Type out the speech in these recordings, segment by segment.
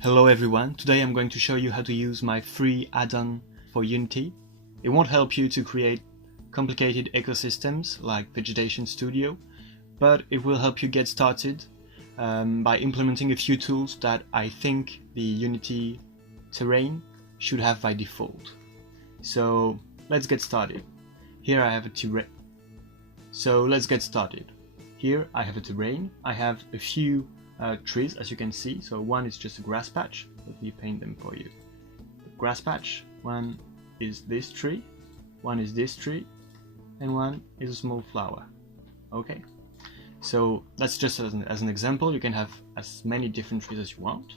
Hello everyone, today I'm going to show you how to use my free add-on for Unity. It won't help you to create complicated ecosystems like Vegetation Studio, but it will help you get started by implementing a few tools that I think the Unity terrain should have by default. So let's get started. Here I have a terrain. Here I have a terrain. I have a few trees, as you can see. So one is just a grass patch. Let me paint them for you. The grass patch. One is this tree, one is this tree, and one is a small flower. Okay, so that's just as an example. You can have as many different trees as you want.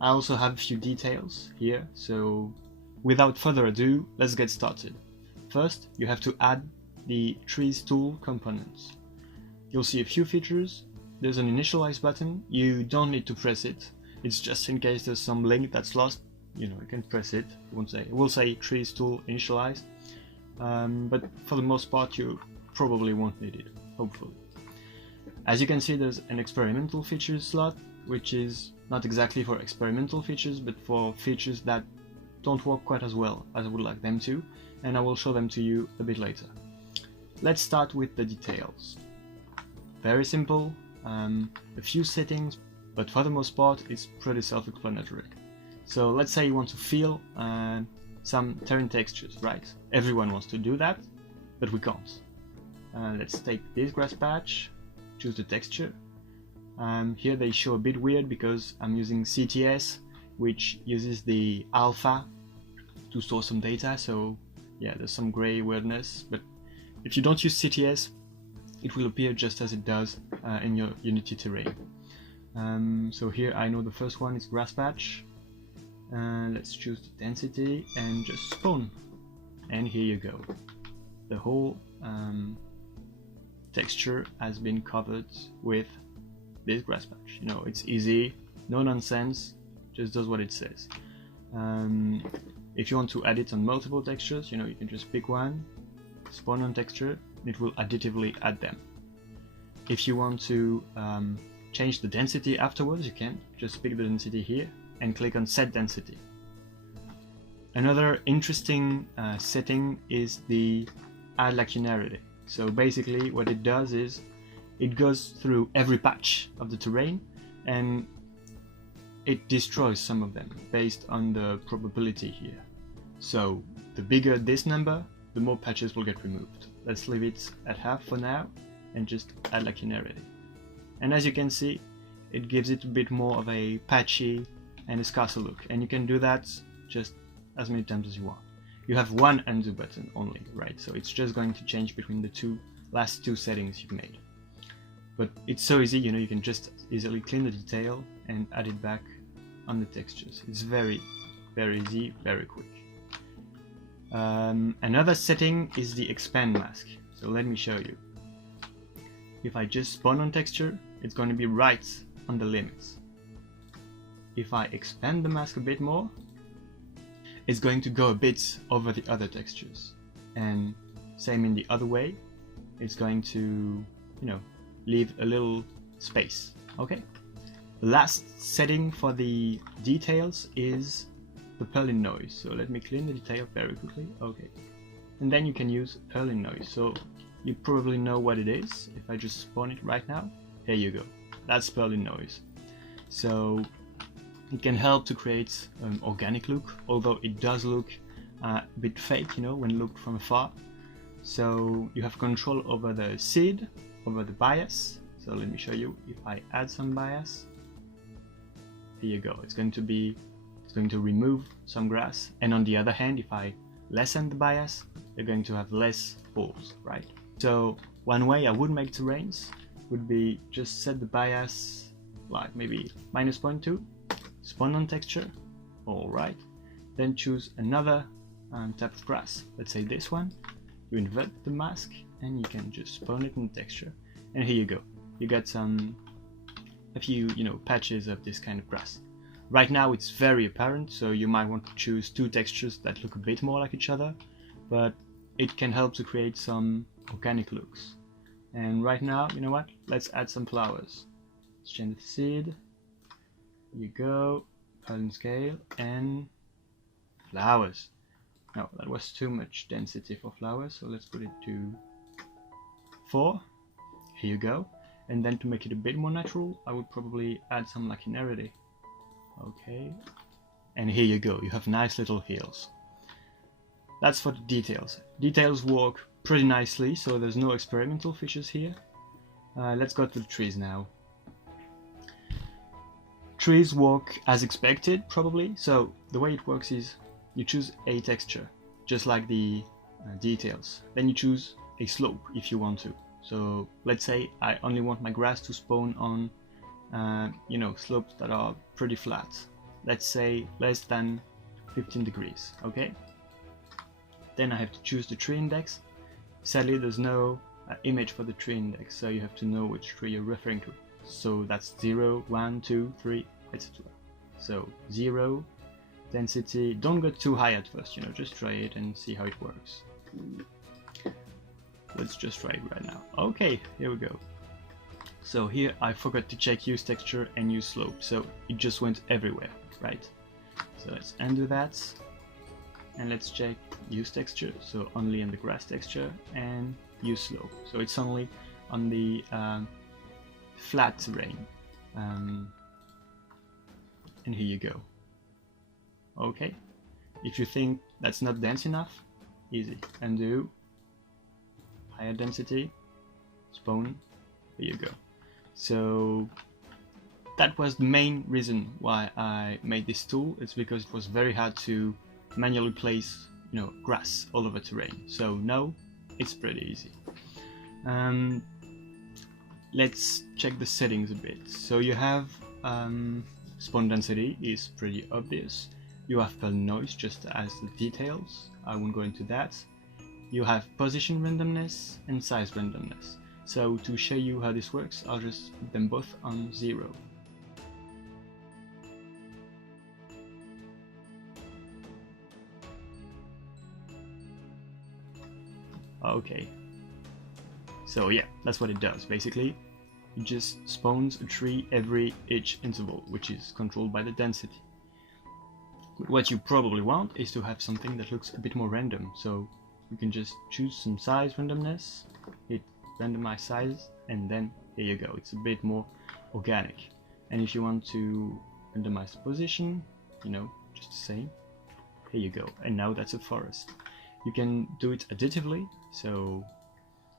I also have a few details here, so without further ado, let's get started. First, you have to add the trees tool components. You'll see a few features. There's an initialize button. You don't need to press it. It's just in case there's some link that's lost. You can press it. It will say trees tool initialized, but for the most part you probably won't need it, hopefully. As you can see, there's an experimental features slot, which is not exactly for experimental features, but for features that don't work quite as well as I would like them to, and I will show them to you a bit later. Let's start with the details. Very simple, a few settings, but for the most part it's pretty self-explanatory. So let's say you want to fill some terrain textures, right? Everyone wants to do that, but we can't. Let's take this grass patch, choose the texture. Here they show a bit weird because I'm using CTS, which uses the alpha to store some data, so yeah, there's some gray weirdness, but if you don't use CTS, it will appear just as it does in your Unity terrain. So here I know the first one is grass patch. Let's choose the density and just spawn, and here you go. The whole texture has been covered with this grass patch. It's easy, no nonsense, just does what it says. If you want to add it on multiple textures, you can just pick one, spawn on texture, and it will additively add them. If you want to change the density afterwards, you can just pick the density here and click on set density. Another interesting setting is the Adolecurity. So basically what it does is it goes through every patch of the terrain and it destroys some of them based on the probability here. So the bigger this number, the more patches will get removed. Let's leave it at half for now and just Adolecurity. And as you can see, it gives it a bit more of a patchy and a scarcer look, and you can do that just as many times as you want. You have one undo button only, right? So it's just going to change between the last two settings you've made. But it's so easy, you can just easily clean the detail and add it back on the textures. It's very, very easy, very quick. Another setting is the expand mask. So let me show you. If I just spawn on texture, it's going to be right on the limits. If I expand the mask a bit more, it's going to go a bit over the other textures. And same in the other way, it's going to, leave a little space. Okay? The last setting for the details is the Perlin noise. So let me clean the detail very quickly. Okay. And then you can use Perlin noise. So you probably know what it is. If I just spawn it right now, here you go. That's Perlin noise. So it can help to create an organic look, although it does look a bit fake, when looked from afar. So you have control over the seed, over the bias. So let me show you. If I add some bias, here you go. It's going to remove some grass. And on the other hand, if I lessen the bias, you're going to have less balls, right? So one way I would make terrains would be just set the bias like maybe -0.2, spawn on texture, alright, then choose another type of grass, let's say this one, you invert the mask and you can just spawn it in texture, and here you go, you got a few patches of this kind of grass. Right now it's very apparent, so you might want to choose two textures that look a bit more like each other, but it can help to create some organic looks. And right now, you know what? Let's add some flowers. Let's change the seed. Here you go. pattern scale, and flowers. No, that was too much density for flowers, so let's put it to 4. Here you go. And then to make it a bit more natural, I would probably add some linearity. Okay. And here you go, you have nice little hills. That's for the details. Details work pretty nicely, so there's no experimental features here. Let's go to the trees now. Trees work as expected, probably. So the way it works is you choose a texture, just like the details. Then you choose a slope if you want to. So let's say I only want my grass to spawn on, slopes that are pretty flat. Let's say less than 15 degrees, okay? Then I have to choose the tree index. Sadly, there's no image for the tree index, so you have to know which tree you're referring to. So that's 0, 1, 2, 3, etc. So 0, density, don't go too high at first, just try it and see how it works. Let's just try it right now. Okay, here we go. So here I forgot to check use texture and use slope, so it just went everywhere, right? So let's undo that, and let's check use texture, so only on the grass texture, and use slope, so it's only on the flat terrain. And here you go. Okay, if you think that's not dense enough, easy, undo, higher density, spawn, here you go. So that was the main reason why I made this tool. It's because it was very hard to manually place, grass all over terrain. So now it's pretty easy. Let's check the settings a bit. So you have spawn density is pretty obvious. You have pattern noise just as the details. I won't go into that. You have position randomness and size randomness. So to show you how this works, I'll just put them both on 0. Okay. So yeah, that's what it does. Basically, it just spawns a tree every each interval, which is controlled by the density. But what you probably want is to have something that looks a bit more random. So you can just choose some size randomness, hit randomize size, and then here you go, it's a bit more organic. And if you want to randomize the position, just the same, here you go, and now that's a forest. You can do it additively, so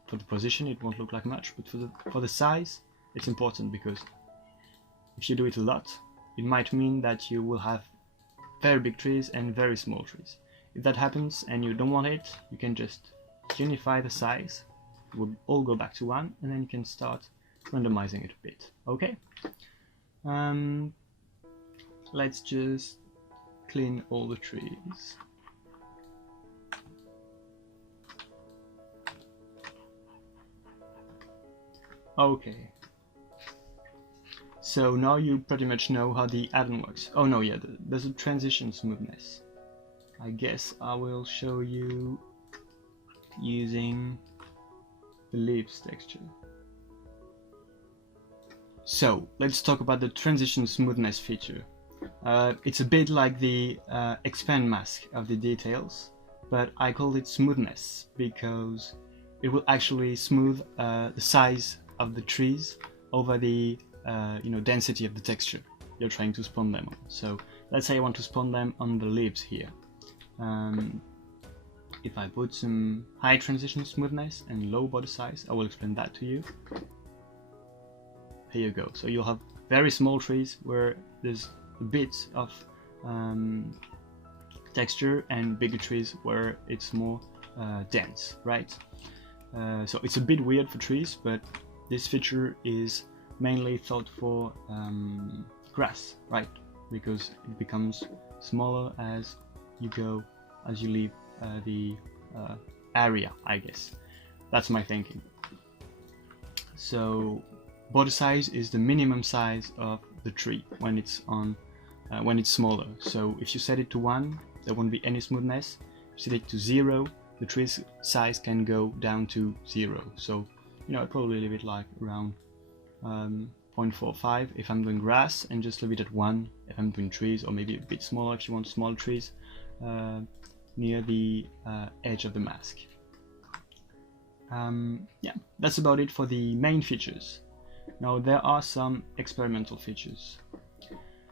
for the position it won't look like much, but for the size it's important, because if you do it a lot, it might mean that you will have very big trees and very small trees. If that happens and you don't want it, you can just unify the size. It will all go back to 1, and then you can start randomizing it a bit. Okay? Let's just clean all the trees. Okay. So now you pretty much know how the add-on works. Oh no, yeah, there's a transition smoothness. I guess I will show you using the leaves texture. So let's talk about the transition smoothness feature. It's a bit like the expand mask of the details, but I called it smoothness because it will actually smooth the size of the trees over the density of the texture you're trying to spawn them on. So let's say I want to spawn them on the leaves here. If I put some high transition smoothness and low body size, I will explain that to you. Here you go. So you'll have very small trees where there's a bit of texture, and bigger trees where it's more dense, right? So it's a bit weird for trees, but this feature is mainly thought for grass, right? Because it becomes smaller as you leave the area, I guess. That's my thinking. So body size is the minimum size of the tree when it's smaller. So if you set it to 1, there won't be any smoothness. If you set it to 0, the tree's size can go down to 0. So I'd probably leave it like around 0.45 if I'm doing grass, and just leave it at 1 if I'm doing trees, or maybe a bit smaller if you want small trees near the edge of the mask. Yeah, that's about it for the main features. Now there are some experimental features.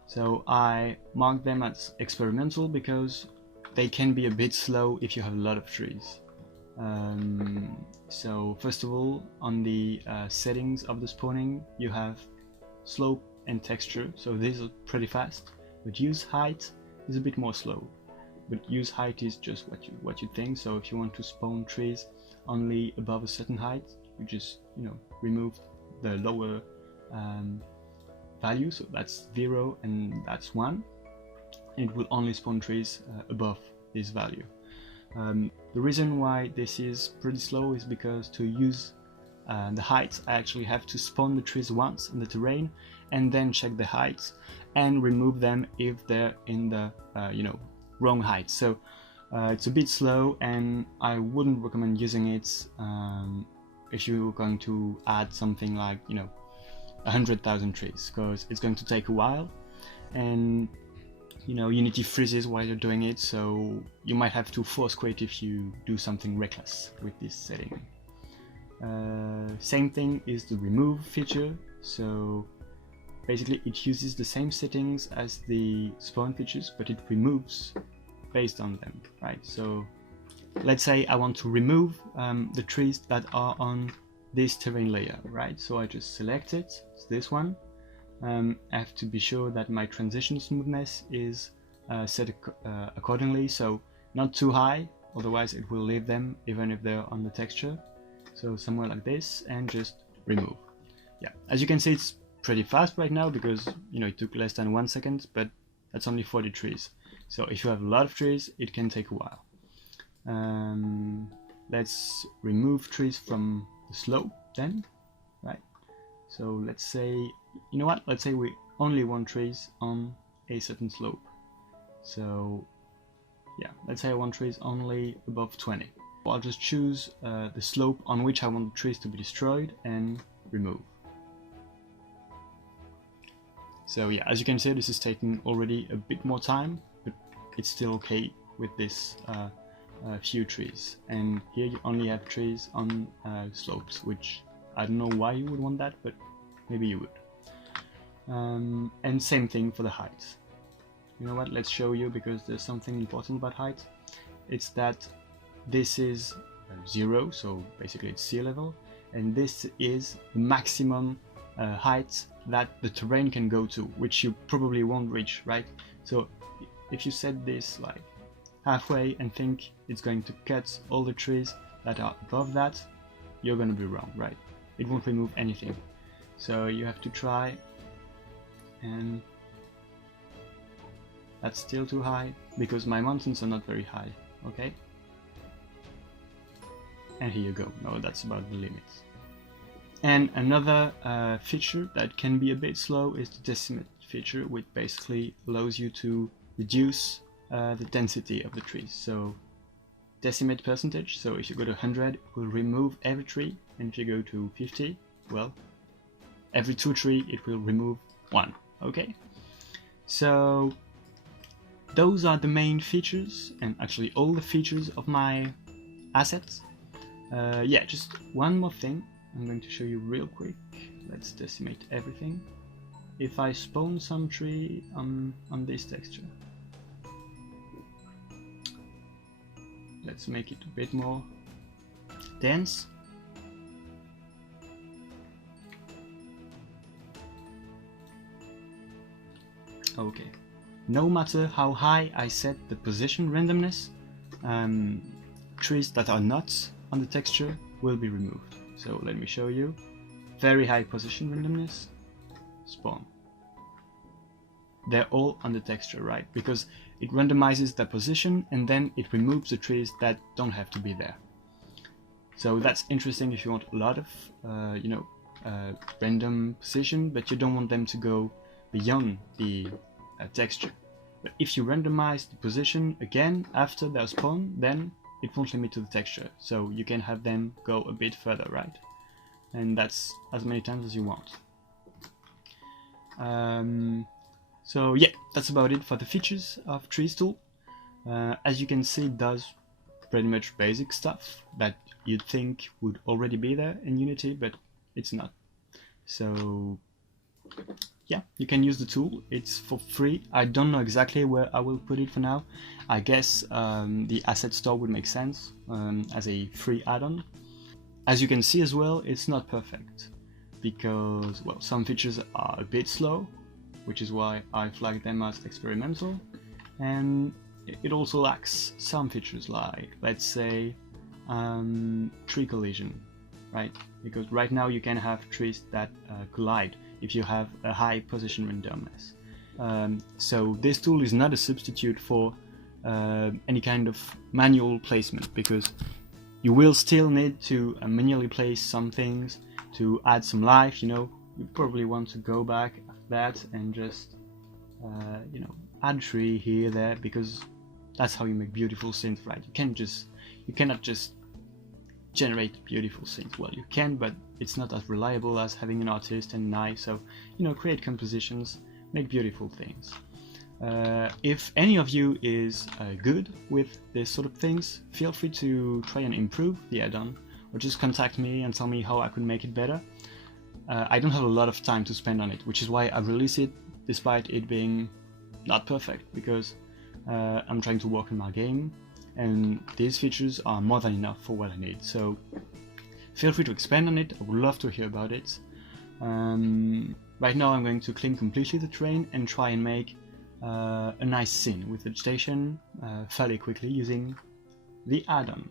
So I mark them as experimental because they can be a bit slow if you have a lot of trees. So first of all, on the settings of the spawning, you have slope and texture, so these are pretty fast, but use height is a bit more slow. But use height is just what you think. So if you want to spawn trees only above a certain height, you just remove the lower value, so that's 0 and that's 1. It will only spawn trees above this value. The reason why this is pretty slow is because to use the height, I actually have to spawn the trees once in the terrain and then check the heights and remove them if they're in the wrong height. So it's a bit slow, and I wouldn't recommend using it if you're going to add something like 100,000 trees, because it's going to take a while, and Unity freezes while you're doing it, so you might have to force quit if you do something reckless with this setting. Same thing is the remove feature. So basically it uses the same settings as the spawn features, but it removes based on them, right? So let's say I want to remove the trees that are on this terrain layer, right? So I just select it, it's this one. I have to be sure that my transition smoothness is set accordingly, so not too high, otherwise it will leave them even if they're on the texture. So somewhere like this, and just remove. Yeah, as you can see, it's pretty fast right now because it took less than 1 second, but that's only 40 trees. So if you have a lot of trees, it can take a while. Let's remove trees from the slope then, right? So let's say, let's say we only want trees on a certain slope. So yeah, let's say I want trees only above 20. I'll just choose the slope on which I want the trees to be destroyed and remove. So yeah, as you can see, this is taking already a bit more time, but it's still okay with this few trees. And here you only have trees on slopes, which I don't know why you would want that, but maybe you would. And same thing for the height. You know what, let's show you, because there's something important about height. It's that this is 0, so basically it's sea level, and this is the maximum height that the terrain can go to, which you probably won't reach, right? So if you set this like halfway and think it's going to cut all the trees that are above that, you're going to be wrong, right? It won't remove anything. So you have to try, and that's still too high because my mountains are not very high, okay? And here you go. No, that's about the limits. And another feature that can be a bit slow is the decimate feature, which basically allows you to reduce the density of the trees. So decimate percentage, so if you go to 100, it will remove every tree, and if you go to 50, well, every 2 trees it will remove 1, okay? So those are the main features, and actually all the features of my assets. Yeah, just one more thing I'm going to show you real quick. Let's decimate everything. If I spawn some tree on this texture, let's make it a bit more dense. Okay, no matter how high I set the position randomness, trees that are not on the texture will be removed. So let me show you. Very high position randomness, spawn. They're all on the texture, right? Because it randomizes the position and then it removes the trees that don't have to be there. So that's interesting if you want a lot of random position, but you don't want them to go beyond the texture. But if you randomize the position again after their spawn, then it won't limit to the texture, so you can have them go a bit further, right? And that's as many times as you want. So yeah, that's about it for the features of Trees tool. As you can see, it does pretty much basic stuff that you'd think would already be there in Unity, but it's not. So yeah, you can use the tool. It's for free. I don't know exactly where I will put it for now. I guess the asset store would make sense as a free add-on. As you can see as well, it's not perfect because, well, some features are a bit slow, which is why I flagged them as experimental, and it also lacks some features like, let's say, tree collision, right? Because right now you can have trees that collide if you have a high position randomness. So this tool is not a substitute for any kind of manual placement, because you will still need to manually place some things to add some life. You probably want to go back after that and just add a tree here, there, because that's how you make beautiful scenes, right? You cannot just generate beautiful scenes. Well, you can, but it's not as reliable as having an artist and an eye. So, create compositions, make beautiful things. If any of you is good with this sort of things, feel free to try and improve the add-on, or just contact me and tell me how I could make it better. I don't have a lot of time to spend on it, which is why I release it despite it being not perfect, because I'm trying to work on my game, and these features are more than enough for what I need. So feel free to expand on it. I would love to hear about it. Right now I'm going to clean completely the terrain and try and make a nice scene with vegetation fairly quickly using the add-on.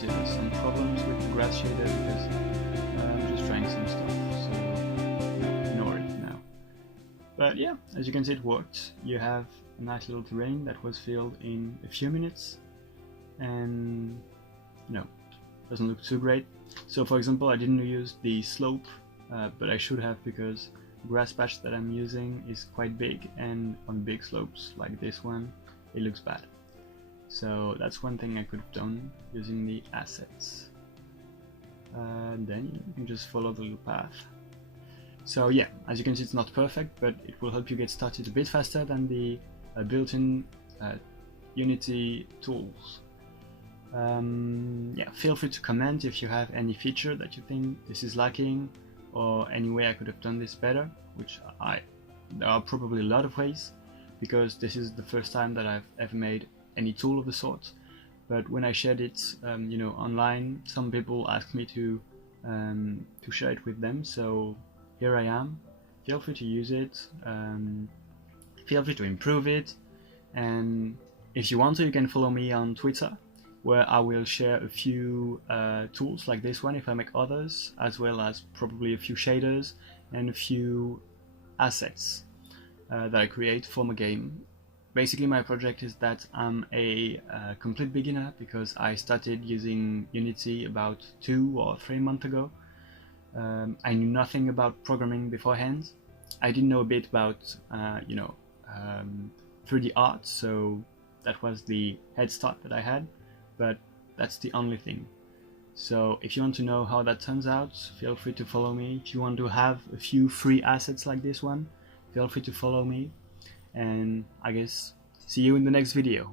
There's some problems with the grass shader because I'm just trying some stuff, so ignore it now. But yeah, as you can see, it worked. You have a nice little terrain that was filled in a few minutes, and doesn't look too great. So for example, I didn't use the slope, but I should have, because the grass patch that I'm using is quite big, and on big slopes like this one, it looks bad. So that's one thing I could have done using the assets. Then you can just follow the little path. So yeah, as you can see, it's not perfect, but it will help you get started a bit faster than the built-in Unity tools. Yeah, feel free to comment if you have any feature that you think this is lacking, or any way I could have done this better, which there are probably a lot of ways, because this is the first time that I've ever made any tool of the sort. But when I shared it online, some people asked me to share it with them, so here I am. Feel free to use it, feel free to improve it, and if you want to, you can follow me on Twitter, where I will share a few tools like this one if I make others, as well as probably a few shaders and a few assets that I create for my game. Basically, my project is that I'm a complete beginner, because I started using Unity about 2 or 3 months ago. I knew nothing about programming beforehand. I did know a bit about 3D art, so that was the head start that I had, but that's the only thing. So if you want to know how that turns out, feel free to follow me. If you want to have a few free assets like this one, feel free to follow me. And I guess see you in the next video.